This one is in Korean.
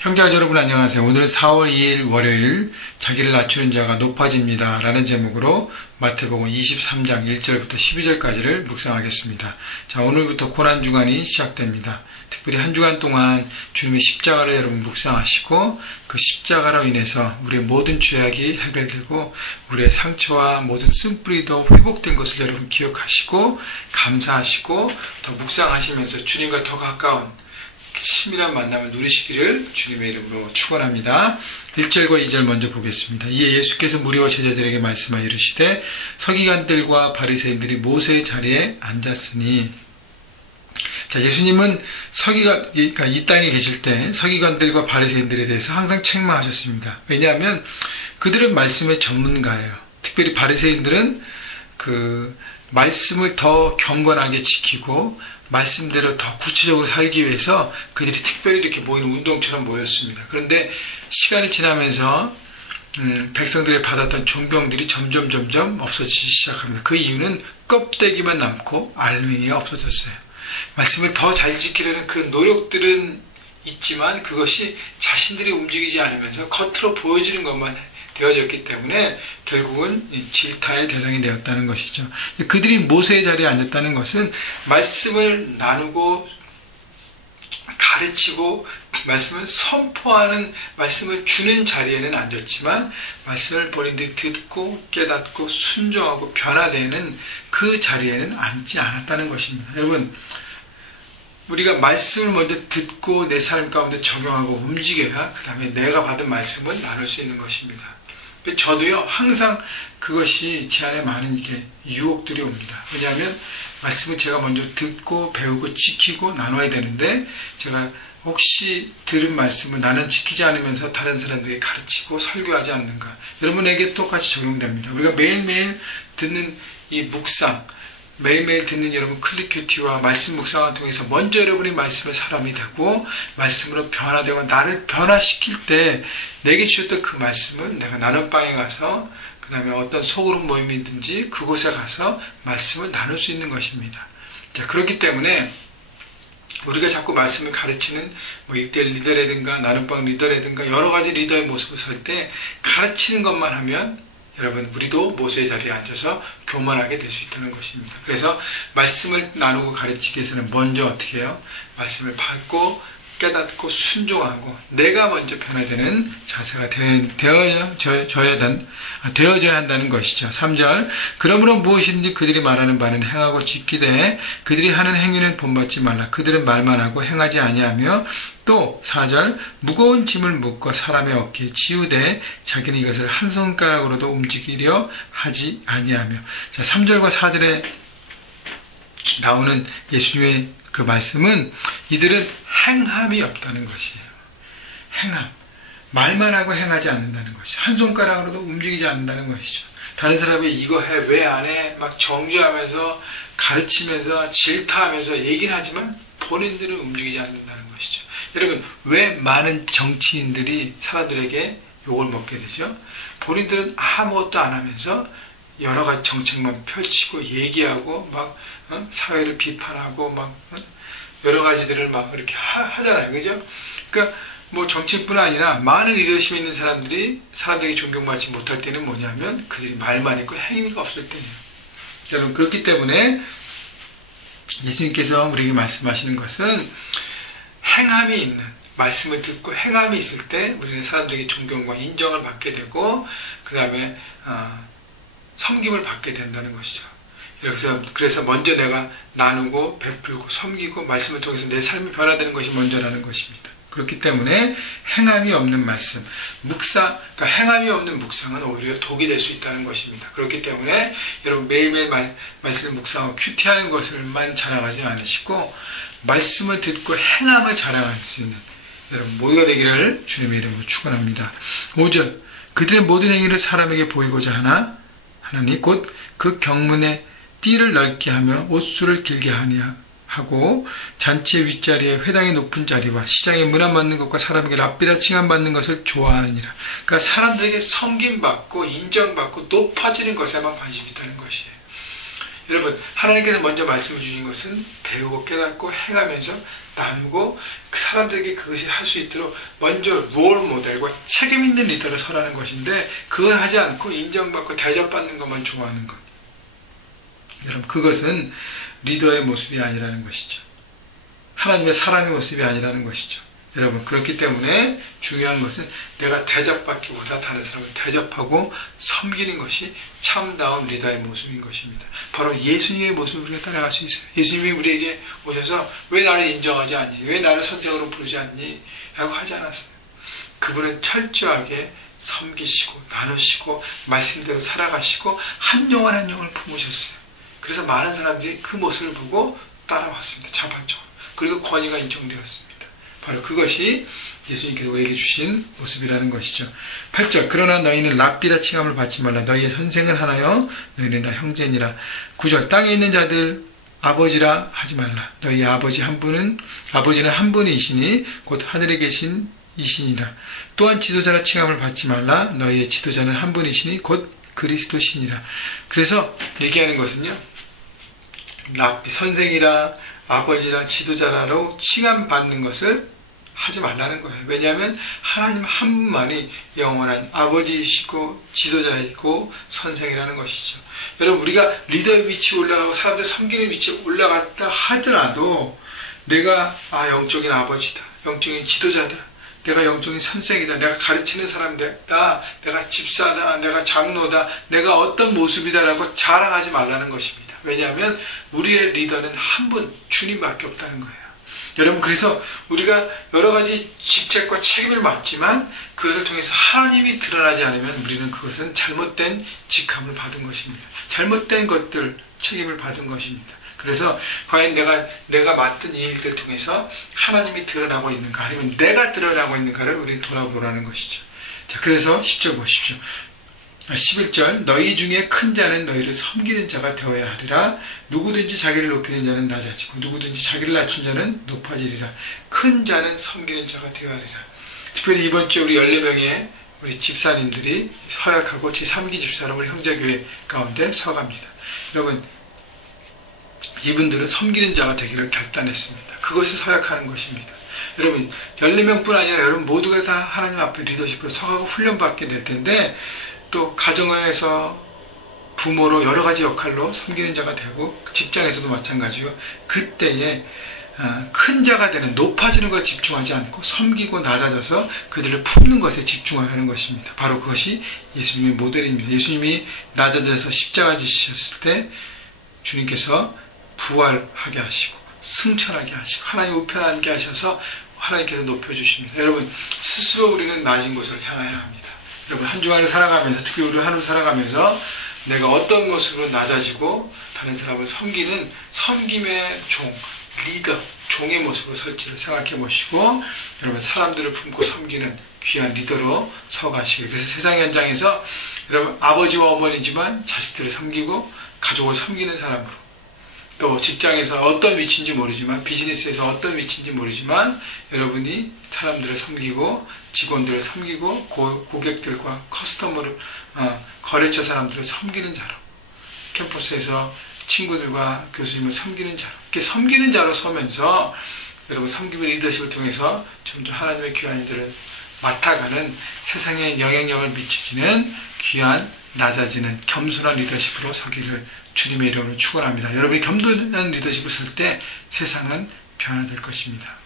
형제자 여러분 안녕하세요. 오늘은 4월 2일 월요일 자기를 낮추는 자가 높아집니다 라는 제목으로 마태복음 23장 1절부터 12절까지를 묵상하겠습니다. 자, 오늘부터 고난주간이 시작됩니다. 특별히 한 주간 동안 주님의 십자가를 여러분 묵상하시고 그 십자가로 인해서 우리의 모든 죄악이 해결되고 우리의 상처와 모든 쓴뿌리도 회복된 것을 여러분 기억하시고 감사하시고 더 묵상하시면서 주님과 더 가까운 친밀한 만남을 누리시기를 주님의 이름으로 축원합니다. 1절과 2절 먼저 보겠습니다. 이에 예수께서 무리와 제자들에게 말씀하여 이르시되 서기관들과 바리새인들이 모세의 자리에 앉았으니, 자, 예수님은 그러니까 이 땅에 계실 때 서기관들과 바리새인들에 대해서 항상 책망하셨습니다. 왜냐하면 그들은 말씀의 전문가예요. 특별히 바리새인들은 그 말씀을 더 경건하게 지키고 말씀대로 더 구체적으로 살기 위해서 그들이 특별히 이렇게 모이는 운동처럼 모였습니다. 그런데 시간이 지나면서 백성들이 받았던 존경들이 점점 없어지기 시작합니다. 그 이유는 껍데기만 남고 알맹이가 없어졌어요. 말씀을 더 잘 지키려는 그 노력들은 있지만 그것이 자신들이 움직이지 않으면서 겉으로 보여지는 것만 되어졌기 때문에 결국은 질타의 대상이 되었다는 것이죠. 그들이 모세의 자리에 앉았다는 것은 말씀을 나누고 가르치고 말씀을 선포하는, 말씀을 주는 자리에는 앉았지만 말씀을 본인들이 듣고 깨닫고 순종하고 변화되는 그 자리에는 앉지 않았다는 것입니다. 여러분, 우리가 말씀을 먼저 듣고 내 삶 가운데 적용하고 움직여야 그 다음에 내가 받은 말씀을 나눌 수 있는 것입니다. 저도요, 항상 그것이 제 안에 많은 이게 유혹들이 옵니다. 왜냐하면 말씀을 제가 먼저 듣고 배우고 지키고 나눠야 되는데 제가 혹시 들은 말씀을 나는 지키지 않으면서 다른 사람들에게 가르치고 설교하지 않는가. 여러분에게 똑같이 적용됩니다. 우리가 매일매일 듣는 이 묵상, 매일매일 듣는 여러분 클릭큐티와 말씀 묵상을 통해서 먼저 여러분이 말씀의 사람이 되고 말씀으로 변화되고 나를 변화시킬 때 내게 주셨던 그 말씀을 내가 나눔방에 가서 그 다음에 어떤 소그룹 모임이든지 그곳에 가서 말씀을 나눌 수 있는 것입니다. 자, 그렇기 때문에 우리가 자꾸 말씀을 가르치는 뭐 1대1 리더라든가 나눔방 리더라든가 여러 가지 리더의 모습을 설 때 가르치는 것만 하면 여러분, 우리도 모세의 자리에 앉아서 교만하게 될 수 있다는 것입니다. 그래서 말씀을 나누고 가르치기 위해서는 먼저 어떻게 해요? 말씀을 받고 깨닫고 순종하고 내가 먼저 변화되는 자세가 되어져야 한다는 것이죠. 3절, 그러므로 무엇이든지 그들이 말하는 바는 행하고 지키되 그들이 하는 행위는 본받지 말라. 그들은 말만 하고 행하지 아니하며, 또 4절, 무거운 짐을 묶어 사람의 어깨에 지우되 자기는 이것을 한 손가락으로도 움직이려 하지 아니하며. 자, 3절과 4절에 나오는 예수님의 그 말씀은 이들은 행함이 없다는 것이에요. 행함. 말만 하고 행하지 않는다는 것이죠. 한 손가락으로도 움직이지 않는다는 것이죠. 다른 사람이 이거 해, 왜 안 해? 막 정죄하면서 가르치면서 질타하면서 얘기는 하지만 본인들은 움직이지 않는다는 것이죠. 여러분, 왜 많은 정치인들이 사람들에게 욕을 먹게 되죠? 본인들은 아무것도 안 하면서 여러 가지 정책만 펼치고 얘기하고 막 사회를 비판하고 막 여러 가지들을 막 이렇게 하잖아요. 그죠? 그러니까 뭐 정치뿐 아니라 많은 리더십이 있는 사람들이 사람들에게 존경받지 못할 때는 뭐냐면 그들이 말만 있고 행위가 없을 때예요. 여러분, 그렇기 때문에 예수님께서 우리에게 말씀하시는 것은 행함이 있는, 말씀을 듣고 행함이 있을 때 우리는 사람들에게 존경과 인정을 받게 되고 그 다음에 섬김을 받게 된다는 것이죠. 그래서 먼저 내가 나누고 베풀고 섬기고 말씀을 통해서 내 삶이 변화되는 것이 먼저라는 것입니다. 그렇기 때문에 행함이 없는 말씀, 묵상, 그러니까 행함이 없는 묵상은 오히려 독이 될 수 있다는 것입니다. 그렇기 때문에 여러분 매일매일 말씀을 묵상하고 큐티하는 것을만 자랑하지 않으시고 말씀을 듣고 행함을 자랑할 수 있는 여러분 모두가 되기를 주님의 이름으로 축원합니다. 5절, 그들의 모든 행위를 사람에게 보이고자 하나니 곧 그 경문에 띠를 넓게 하며 옷수를 길게 하고 잔치의 윗자리에 회당의 높은 자리와 시장의 문안 맞는 것과 사람에게 랍비라 칭함받는 것을 좋아하느니라. 그러니까 사람들에게 섬김받고 인정받고 높아지는 것에만 관심이 있다는 것이에요. 여러분, 하나님께서 먼저 말씀을 주신 것은 배우고 깨닫고 행하면서 나누고 그 사람들에게 그것이 할 수 있도록 먼저 롤 모델과 책임 있는 리더를 설하는 것인데, 그걸 하지 않고 인정받고 대접받는 것만 좋아하는 것. 여러분, 그것은 리더의 모습이 아니라는 것이죠. 하나님의 사람의 모습이 아니라는 것이죠. 여러분, 그렇기 때문에 중요한 것은 내가 대접받기보다 다른 사람을 대접하고 섬기는 것이 참다운 리더의 모습인 것입니다. 바로 예수님의 모습을 우리가 따라갈 수 있어요. 예수님이 우리에게 오셔서 왜 나를 인정하지 않니? 왜 나를 선생으로 부르지 않니? 라고 하지 않았어요. 그분은 철저하게 섬기시고 나누시고 말씀대로 살아가시고 한 영혼 한 영혼을 품으셨어요. 그래서 많은 사람들이 그 모습을 보고 따라왔습니다. 자발적으로. 그리고 권위가 인정되었습니다. 바로 그것이 예수님께서 우리에게 주신 모습이라는 것이죠. 8절, 그러나 너희는 랍비라 칭함을 받지 말라. 너희의 선생은 하나요 너희는 다 형제니라. 9절, 땅에 있는 자들 아버지라 하지 말라. 너희 아버지는 한 분이시니 곧 하늘에 계신 이시니라. 또한 지도자라 칭함을 받지 말라. 너희의 지도자는 한 분이시니 곧 그리스도시니라. 그래서 얘기하는 것은요, 랍비, 선생이라 아버지라 지도자라로 칭함받는 것을 하지 말라는 거예요. 왜냐하면 하나님 한 분만이 영원한 아버지이시고 지도자이고 선생이라는 것이죠. 여러분, 우리가 리더의 위치에 올라가고 사람들 섬기는 위치에 올라갔다 하더라도 내가 영적인 아버지다, 영적인 지도자다, 내가 영적인 선생이다, 내가 가르치는 사람이다, 내가 집사다, 내가 장로다, 내가 어떤 모습이다라고 자랑하지 말라는 것입니다. 왜냐하면 우리의 리더는 한 분, 주님밖에 없다는 거예요. 여러분, 그래서 우리가 여러 가지 직책과 책임을 맡지만 그것을 통해서 하나님이 드러나지 않으면 우리는 그것은 잘못된 직함을 받은 것입니다. 잘못된 것들, 책임을 받은 것입니다. 그래서 과연 내가 맡은 이 일들 통해서 하나님이 드러나고 있는가, 아니면 내가 드러나고 있는가를 우리는 돌아보라는 것이죠. 자, 그래서 10절 보십시오. 11절, 너희 중에 큰 자는 너희를 섬기는 자가 되어야 하리라. 누구든지 자기를 높이는 자는 낮아지고 누구든지 자기를 낮춘 자는 높아지리라. 큰 자는 섬기는 자가 되어야 하리라. 특별히 이번 주에 우리 14명의 우리 집사님들이 서약하고 제3기 집사로 우리 형제교회 가운데 서갑니다. 여러분, 이분들은 섬기는 자가 되기를 결단했습니다. 그것을 서약하는 것입니다. 여러분, 14명뿐 아니라 여러분 모두가 다 하나님 앞에 리더십으로 서가고 훈련받게 될 텐데, 또 가정에서 부모로 여러 가지 역할로 섬기는 자가 되고 직장에서도 마찬가지요. 그때에 큰 자가 되는, 높아지는 것에 집중하지 않고 섬기고 낮아져서 그들을 품는 것에 집중하라는 것입니다. 바로 그것이 예수님의 모델입니다. 예수님이 낮아져서 십자가 지셨을 때 주님께서 부활하게 하시고 승천하게 하시고 하나님 우편하게 하셔서 하나님께서 높여주십니다. 여러분, 스스로 우리는 낮은 곳을 향해야 합니다. 여러분, 한 주간을 살아가면서, 특히 우리 하루 살아가면서 내가 어떤 모습으로 낮아지고 다른 사람을 섬기는 섬김의 종, 리더, 종의 모습으로 설지를 생각해 보시고, 여러분 사람들을 품고 섬기는 귀한 리더로 서가시길. 그래서 세상 현장에서 여러분 아버지와 어머니지만 자식들을 섬기고 가족을 섬기는 사람으로, 또 직장에서 어떤 위치인지 모르지만, 비즈니스에서 어떤 위치인지 모르지만 여러분이 사람들을 섬기고 직원들을 섬기고 고객들과 커스터머를, 거래처 사람들을 섬기는 자로, 캠퍼스에서 친구들과 교수님을 섬기는 자로, 이렇게 섬기는 자로 서면서 여러분 섬김의 리더십을 통해서 점점 하나님의 귀한 일들을 맡아가는, 세상에 영향력을 미치지는 귀한, 낮아지는 겸손한 리더십으로 서기를 주님의 이름으로 축원합니다. 여러분이 겸손한 리더십을 설 때 세상은 변화될 것입니다.